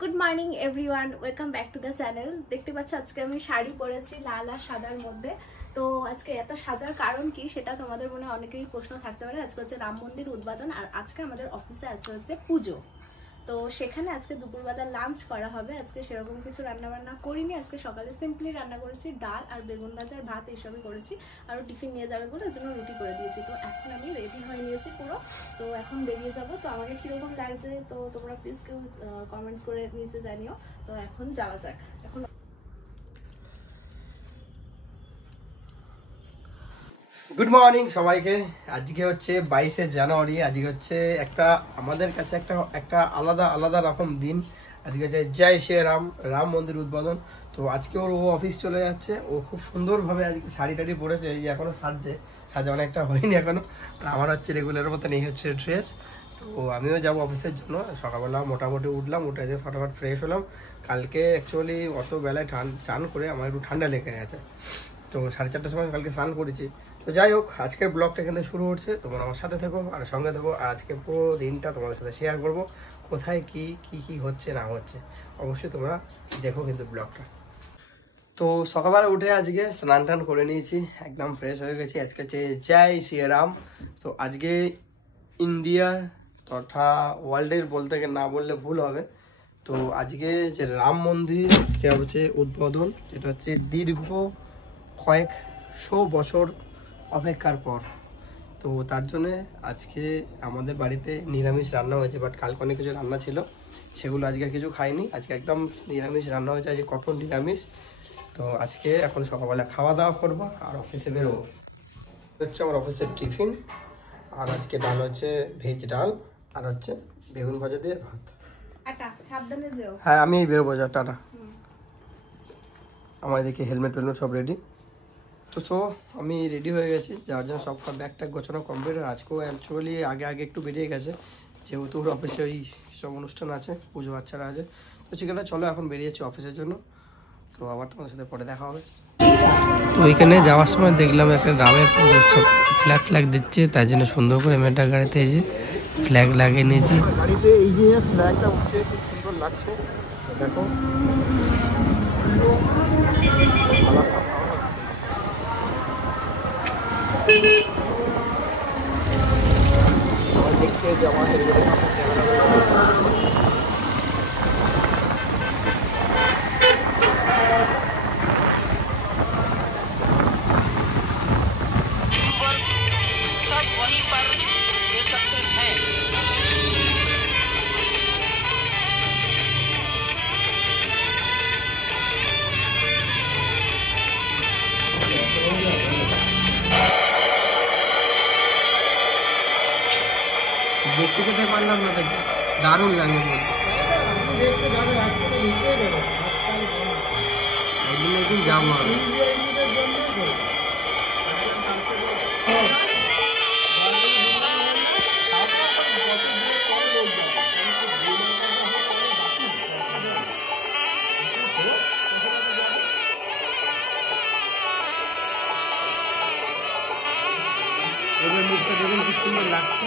Good morning everyone, welcome back to the channel. দেখতে পাচ্ছ আজকে আমি শাড়ি পরেছি লাল আর সাদার মধ্যে। তো আজকে এত সাজার কারণ কি সেটা তোমাদের মনে অনেকেরই প্রশ্ন থাকতে পারে। আজকে হচ্ছে রাম মন্দির উদ্বোধন আর আজকে আমাদের অফিসে আজকে হচ্ছে পুজো। তো সেখানে আজকে দুপুরবেলা লাঞ্চ করা হবে। আজকে সেরকম কিছু রান্নাবান্না করিনি, আজকে সকালে সিম্পলি রান্না করেছি, ডাল আর বেগুন ভাজা আর ভাত এইসবই করেছি। আরও টিফিন নিয়ে যাবে বলে ওই জন্য রুটি করে দিয়েছি। তো এখন আমি রেডি হয়ে নিয়েছি পুরো, তো এখন বেরিয়ে যাব। তো আমাকে কীরকম লাগছে তো তোমরা প্লিজ কেউ কমেন্টস করে নিচে জানিও। তো এখন যাওয়া যাক। এখন গুড মর্নিং সবাইকে। আজকে হচ্ছে 22শে জানুয়ারি। আজকে হচ্ছে একটা আমাদের কাছে একটা আলাদা রকম দিন। আজকে হচ্ছে জয় শ্রী রাম মন্দির উদ্বোধন। তো আজকে ও অফিস চলে যাচ্ছে। ও খুব সুন্দরভাবে আজকে শাড়ি টাড়ি পরেছে। এই যে এখনো সাজা অনেকটা হয়নি এখনো। আর আমার হচ্ছে রেগুলার মতন এই হচ্ছে ড্রেস। তো আমিও যাবো অফিসের জন্য। সকালবেলা মোটামুটি উঠলাম, উঠে যে ফটাফট ফ্রেশ হলাম। কালকে অ্যাকচুয়ালি অত বেলায় চান করে আমার একটু ঠান্ডা লেগে গেছে। তো 4:30টার সময় কালকে স্নান করেছি। তো যাই হোক, আজকের ব্লগটা এখানে শুরু হচ্ছে। তোমরা আমার সাথে থেকো আর সঙ্গে থেকো। আর আজকে পুরো দিনটা তোমাদের সাথে শেয়ার করব, কোথায় কি হচ্ছে না হচ্ছে। অবশ্যই তোমরা দেখো কিন্তু ব্লগটা। তো সকালবেলা উঠে আজকে স্নান টান করে নিয়েছি, একদম ফ্রেশ হয়ে গেছি। আজকে হচ্ছে জয় শ্রীরাম। তো আজকে ইন্ডিয়া তথা ওয়ার্ল্ডের বলতে না বললে ভুল হবে। তো আজকে যে রাম মন্দির আজকে হচ্ছে উদ্বোধন, যেটা হচ্ছে দীর্ঘ কয়েকশো বছর অপেক্ষার পর। তো তার জন্যে আজকে আমাদের বাড়িতে নিরামিষ রান্না হয়েছে। বাট কালকে অনেক কিছু রান্না ছিল, সেগুলো আজকে কিছু খাইনি। আজকে একদম নিরামিষ রান্না হয়েছে, আজকে কঠোর নিরামিষ। তো আজকে এখন সকালবেলা খাওয়া দাওয়া করবো আর অফিসে বেরোবো। হচ্ছে আমার অফিসের টিফিন। আর আজকে ডাল হচ্ছে ভেজ ডাল, আর হচ্ছে বেগুন ভাজা দিয়ে ভাত। হ্যাঁ, আমি বেরোবো, যা টাটা। আমার এদিকে হেলমেট সব রেডি। তো আমি রেডি হয়ে গেছি যাওয়ার জন্য। সব ব্যাগ ট্যাগ গোছানো কমপ্লিট। আর আজকেও অ্যাকচুয়ালি আগে একটু বেরিয়ে গেছে, যেহেতু ওর অফিসে ওই সব অনুষ্ঠান আছে, পুজো বাচ্চারা আছে। তো ঠিক আছে, চলো এখন বেরিয়ে যাচ্ছি অফিসের জন্য। তো আবার তোমাদের সাথে পরে দেখা হবে। তো ওইখানে যাওয়ার সময় দেখলাম একটা রামের পুজো সব ফ্ল্যাগ দিচ্ছে, তাই জন্য সুন্দর করে মেয়েটা গাড়িতে এই যে ফ্ল্যাগ লাগিয়ে নিয়েছি। গাড়িতে এই যে ফ্ল্যাগটা উঠছে, খুব সুন্দর লাগছে। দেখো দেখতে যাওয়া দেখতে যেতে পারলাম না, দেখতে দারুণ লাগলো। একদিন যাবো। এবার মুখটা দেখুন কি সুন্দর লাগছে।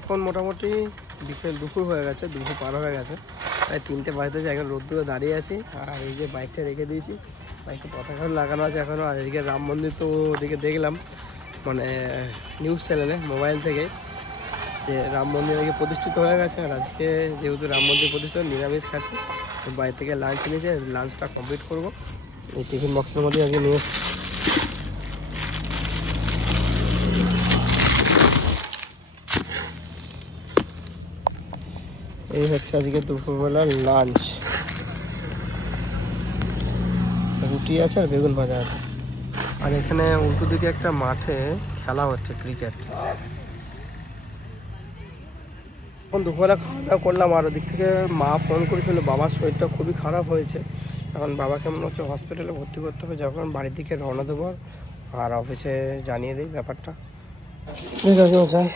এখন মোটামুটি দুপুর হয়ে গেছে, দুপুর পার হয়ে গেছে, প্রায় 3টে বাজতে আছে। এখন রোদ্দুরে দাঁড়িয়ে আছি। আর এই যে বাইকটা রেখে দিয়েছি, বাইকটা পতাকা লাগানো আছে এখনও। আর এদিকে রাম মন্দির, তো ওদিকে দেখলাম মানে নিউজ চ্যানেলে মোবাইল থেকে যে রাম মন্দির আজকে প্রতিষ্ঠিত হয়ে গেছে। আর আজকে যেহেতু রাম মন্দির প্রতিষ্ঠিত, নিরামিষ খাচ্ছি। তো বাইরে থেকে লাঞ্চ নিয়েছে, লাঞ্চটা কমপ্লিট করবো। এই টিফিন বক্সের মধ্যে আজকে নিয়ে এসেছি। এই হচ্ছে আজকে দুপুরবেলার লাঞ্চ। রুটি আছে আর বেগুন ভাজা আছে। আর এখানে উল্টো দিকে একটা মাঠে খেলা হচ্ছে ক্রিকেট। এখন দুপুরবেলা খাওয়া দাওয়া করলাম। আর ওদিক থেকে মা ফোন করেছিল, বাবার শরীরটা খুবই খারাপ হয়েছে। এখন বাবাকে মনে হচ্ছে হসপিটালে ভর্তি করতে হবে। যখন বাড়ির দিকে রওনা দেবো আর অফিসে জানিয়ে দিই ব্যাপারটা। ঠিক আছে, যাই।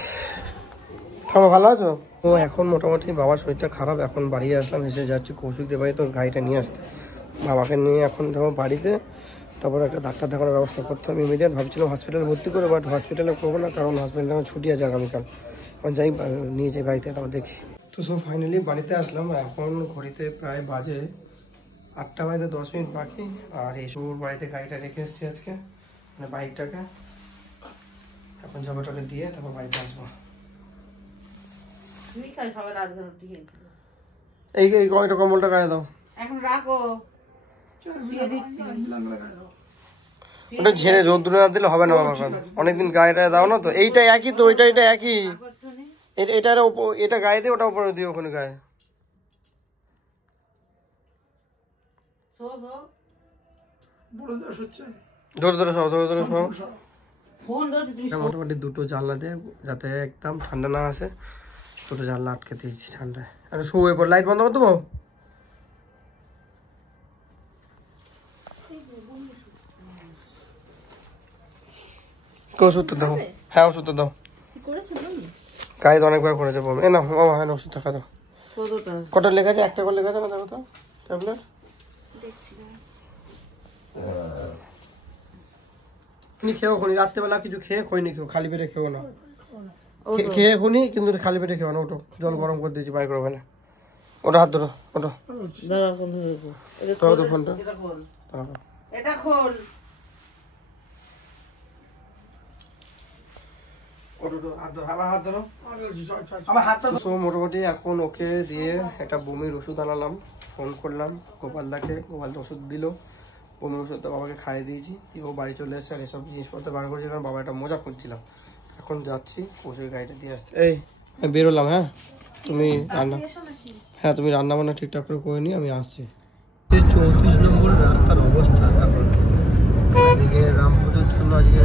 বাবা ভালো আছো? ও এখন মোটামুটি বাবার শরীরটা খারাপ, এখন বাড়ি আসলাম, এসে যাচ্ছি কৌশিকদের বাড়ি তোর গাড়িটা নিয়ে আসতে। বাবাকে নিয়ে এখন যাবো বাড়িতে, তারপর একটা ডাক্তার দেখানোর ব্যবস্থা করতে হবে ইমিডিয়েট। ভাবছিলাম হসপিটালে ভর্তি করে, বাট হসপিটালে করবো না, কারণ হসপিটালে আমার ছুটি আছে আগামীকাল। এখন যাই নিয়ে যাই বাড়িতে, তারপর দেখি। তো সব ফাইনালি বাড়িতে আসলাম, এখন ঘড়িতে প্রায় বাজে 8টা বাজে 10 মিনিট বাকি। আর এইসব বাড়িতে গাড়িটা রেখে এসেছি আজকে, মানে বাইকটাকে। এখন যাবো টলে দিয়ে তারপর বাড়িতে আসবো। এই এটা কম্বলটা গায়ে দাও, ওটা ঝেড়ে রোদ্দুরে না দিলে হবে না বাবা, অনেকদিন গায়েটা দাও না তো। এইটা একই তো, এটা একই, এটা গায়ে দিয়ে, ওটা উপরে দিও ওখানে গায়ে। ধরে ধরে সব, ধরে ধরে সব। মোটামুটি দুটো জানলা দিয়ে, যাতে একদম ঠান্ডা না আসে, দুটো জানলা আটকে দিয়েছি ঠান্ডায়। আর শুয়ে পর লাইট বন্ধ করে দেবো। ওষুধটা দাও, হ্যাঁ ওষুধটা দাও। গায়ে তো অনেকবার করেছে বমি। এ না বাবা, হ্যাঁ ওষুধটা খা দাও। কটা লেখা আছে? একটা করে লেখা আছে না, দেখো তো ট্যাবলেট। খেয়েও খুনি, রাত্রেবেলা কিছু খেয়ে খইনি, কেউ খালি পেটে খেও না। খেয়ে খুনি কিন্তু খালি পেটে খেও না। ওটো জল গরম করে দিয়েছি মাইক্রোওভেনে। ওটা হাত ধরো, ওটো ফোনটা এটা খোল। মোটামুটি এখন ওকে দিয়ে একটা বমির ওষুধ আনালাম, ফোন করলাম গোপালদাকে, গোপালদা ওষুধ দিল, বমির ওষুধটা বাবাকে খাইয়ে দিয়েছি। ও বাড়ি চলে এসছে, আর এসব জিনিসপত্র বার করেছি, কারণ বাবা একটা মজা করছিলাম। এখন যাচ্ছি ওষুধের গাড়িটা দিয়ে আসতে। এই বেরোলাম, হ্যাঁ তুমি রান্না, হ্যাঁ তুমি রান্না বান্না ঠিকঠাক করে করে নি, আমি আসছি। 34 নম্বর রাস্তার অবস্থা এখন, এদিকে রাম পুজোর জন্য আজকে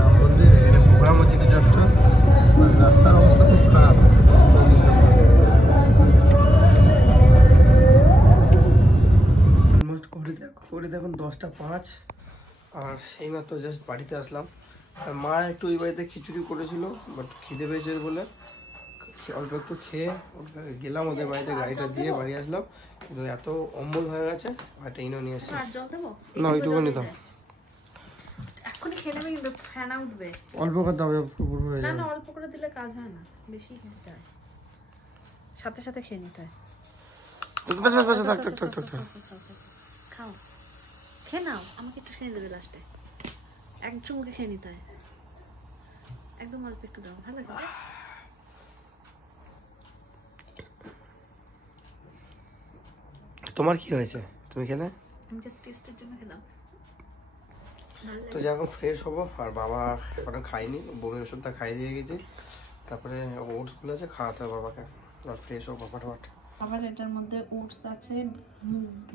রাম মন্দির এখানে প্রোগ্রাম হচ্ছে কিছু একটা, রাস্তার অবস্থা খুব খারাপ। 34 নম্বর অলমোস্ট ঘড়িতে এখন 10টা 5, আর এইমাত্র জাস্ট বাড়িতে আসলাম। মা একটু ওই বাড়িতে খিচুড়ি করেছিল, বাট খিদে পেয়েছে বলে অল্প একটু খেয়ে গেলাম ওদের বাড়িতে, গাড়িটা দিয়ে বাড়ি আসলাম। কিন্তু এত অম্বল হয়ে গেছে, আর ট্রেনও নিয়ে এসছি না, ওইটুকু নিতাম। এখনই খেয়ে নেবে কিন্তু ফ্যান উঠবে। অল্প করে দাও, না না অল্প করে দিলে কাজ হয় না, বেশি খেতে হয়, সাথে সাথে খেয়ে নিতে হয়। খাও, খেয়ে নাও, আমাকে একটু খেয়ে দেবে লাস্টে, এক চুমুকে খেয়ে নিতে হয়, একদম অল্প একটু দাও, ভালো লাগে। তোমার কি হয়েছে, তুমি খেলে? আমি জাস্ট টেস্টের জন্য খেলাম। তো যখন ফ্রেশ হবো, আর বাবা এখন খাইনি, বমির ওষুধটা খাইয়ে দিয়ে গেছি, তারপরে ওটসগুলো আছে খাওয়াতে হবে বাবাকে, ফ্রেশ হোক ফটাফট। আবার এটার মধ্যে ওটস আছে,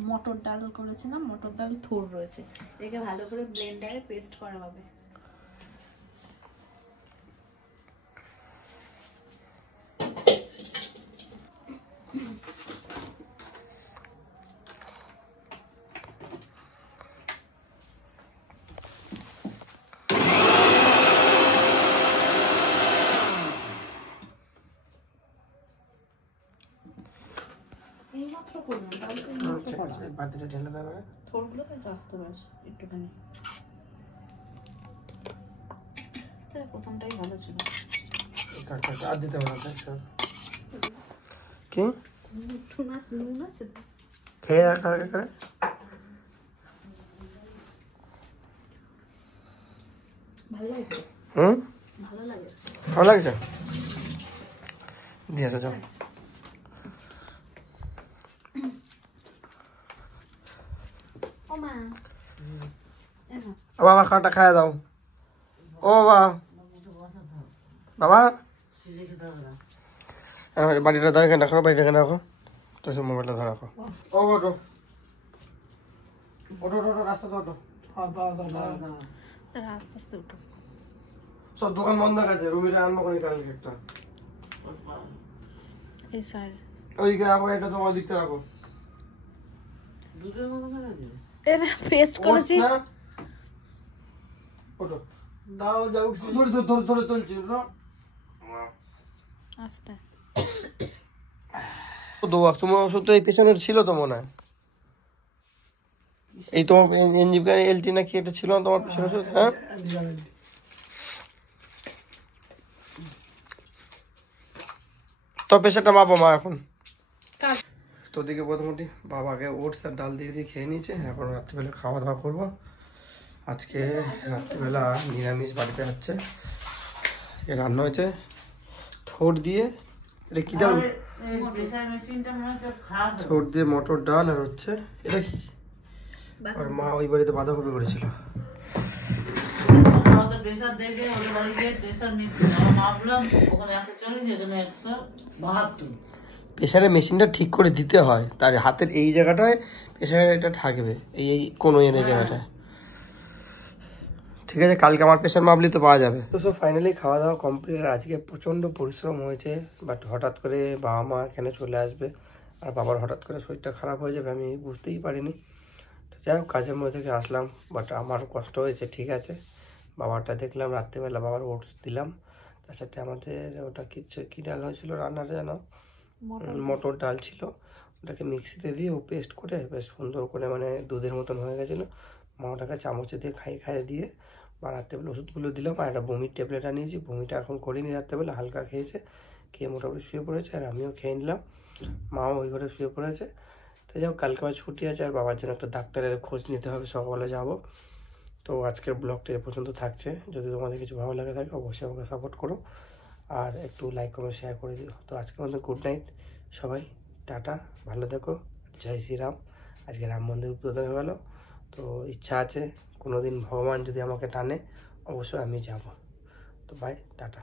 মটর ডাল করেছিলাম, মটর ডাল থোড় রয়েছে, এটাকে ভালো করে ব্লেন্ডারে পেস্ট করা হবে। প্রথমটাই ভালো ছিল, আর দিতে হবে না। কি নুন আছে খেয়ে রাখতে হবে করে। ভালো লাগে, ভালো লাগে, ভালো লাগছে দিয়ে যাও। বাবা খাওয়াটা খাইয়ে দাও। ও বাবা, বাবা বাড়িটা ধরে এখানে রাখো, বাড়িটা এখানে রাখো, তো সব মোবাইলটা ধরে রাখো। ও ওটো ওটো ওটো রাস্তা ওটো, আস্তে আস্তে উঠো। সব দোকান বন্ধ আছে, রুমিটা আনবো করে কালকে একটা। এই সাইড ওইদিকে রাখো, এটা তো ওই দিকটা রাখো। এটা পেস্ট করেছি। ওটো দাও যাও, ধরে ধরে ধরে ধরে তুলছি। আস্তে তো তোমার ওষুধ তো এই পেছনের ছিল তো মনে হয়, এই তোমার এনজিপিকার এলটি না কি একটা ছিল না তোমার পেছনের ওষুধ? হ্যাঁ, তো প্রেশারটা মাপো মা এখন। তো দিকে প্রথমটি বাবাকে ওটস আর ডাল দিয়ে দিয়ে খেয়ে নিয়েছে, এখন রাত্রিবেলা খাওয়া দাওয়া করবো। আজকে রাত্রিবেলা নিরামিষ বাড়িতে হচ্ছে, রান্না হয়েছে থোড় দিয়ে, এটা কি ডাল? থোড় দিয়ে মটর ডাল, আর হচ্ছে এটা কি, আর মা ওই বাড়িতে বাঁধাকপি করেছিল। প্রেশারের মেশিনটা ঠিক করে দিতে হয়, তার হাতের এই জায়গাটায় প্রেশারের এটা থাকবে, এই কোনো এই জায়গাটায়। ঠিক আছে, কালকে আমার প্রেশার মাপলি তো পাওয়া যাবে। তো সব ফাইনালি খাওয়া দাওয়া কমপ্লিট। আর আজকে প্রচণ্ড পরিশ্রম হয়েছে, বাট হঠাৎ করে বাবা মা এখানে চলে আসবে, আর বাবার হঠাৎ করে শরীরটা খারাপ হয়ে যাবে আমি বুঝতেই পারিনি। তো যাই হোক, কাজের মধ্যে থেকে আসলাম, বাট আমার কষ্ট হয়েছে, ঠিক আছে। বাবারটা দেখলাম রাত্রিবেলা, বাবার ওটস দিলাম, তার সাথে আমাদের ওটা কিছু কী ডাল হয়েছিল রান্নার যেন, মটর ডাল ছিল, ওটাকে মিক্সিতে দিয়ে ও পেস্ট করে বেশ সুন্দর করে মানে দুধের মতন হয়ে গেছিলো। মা ওটাকে চামচে দিয়ে খাইয়ে দিয়ে বা রাত্রেবেলা ওষুধগুলো দিলাম। আর একটা বমির ট্যাবলেট আনিয়েছি, বমিটা এখন করিনি, রাত্রেবেলা হালকা খেয়েছে, খেয়ে মোটামুটি শুয়ে পড়েছে, আর আমিও খেয়ে নিলাম, মাও ওই ঘরে শুয়ে পড়েছে। তো যাই হোক, কালকে আবার ছুটি আছে, আর বাবার জন্য একটা ডাক্তারের খোঁজ নিতে হবে, সকালে যাব। তো আজকের ব্লগটা এ পর্যন্ত থাকছে, যদি তোমাদের কিছু ভালো লাগে থাকে অবশ্যই আমাকে সাপোর্ট করো, আর একটু লাইক কমেন্ট শেয়ার করে দিও। তো আজকের মধ্যে গুড নাইট সবাই, টাটা, ভালো থেকো, জয় শ্রীরাম। আজকে রাম মন্দির উদ্বোধন হয়ে গেল, তো ইচ্ছা আছে কোনো দিন ভগবান যদি আমাকে টানে অবশ্যই আমি যাব। তো বাই, টাটা।